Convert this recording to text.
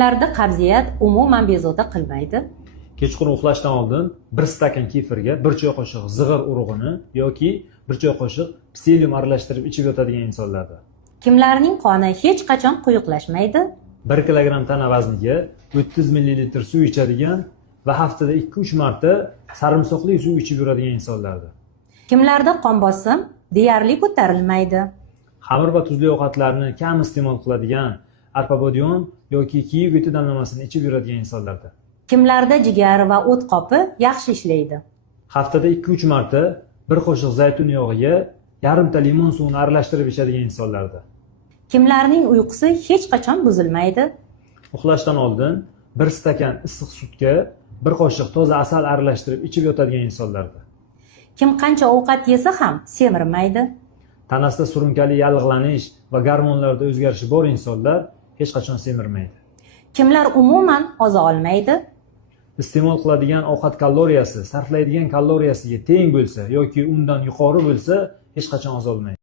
Larda qabziyat umuman bezovta qilmaydi. Kechqurun uxlashdan oldin 1 stakan kefirga 1 choy qoshiq zig'ir urug'ini yoki 1 choy qoshiq psilium aralashtirib ichib yotadigan insonlarda. Kimlarning qoni hech qachon quyuqlashmaydi. 1 kilogramm tana vazniga 30 ml suv ichadigan va haftada 2-3 marta sarimsoqli suv ichib yuradigan insonlarda. Kimlarda qon bosim deyarli ko'tarilmaydi. Xamir va tuzli ovqatlarni kam iste'mol qiladigan, arpa bodyon yoki kiyik o'ti damlamasini ichib yuradigan insonlarda. Kimlarda jigar va o't qopi yaxshi ishlaydi. Haftada 2-3 marta 1 qoshiq zaytun yog'iga yarimta limon suvini aralashtirib ichadigan insonlarda. Kimlarning uyqusi hech qachon buzilmaydi. Uxlashdan oldin 1 stakan issiq sutga 1 qoshiq toza asal aralashtirib ichib yotadigan insonlarda. Kim qancha ovqat yesa ham semirmaydi. Tanasida surunkali yallig'lanish va gormonlarda o'zgarish bor insonlar hech qachon semirmaydi. Kimlar umuman oza olmaydi. Iste'mol qiladigan ovqat kaloriyasi sarflaydigan kaloriyasiga teng bo'lsa yoki undan yuqori bo'lsa hech qachon oza olmaydi.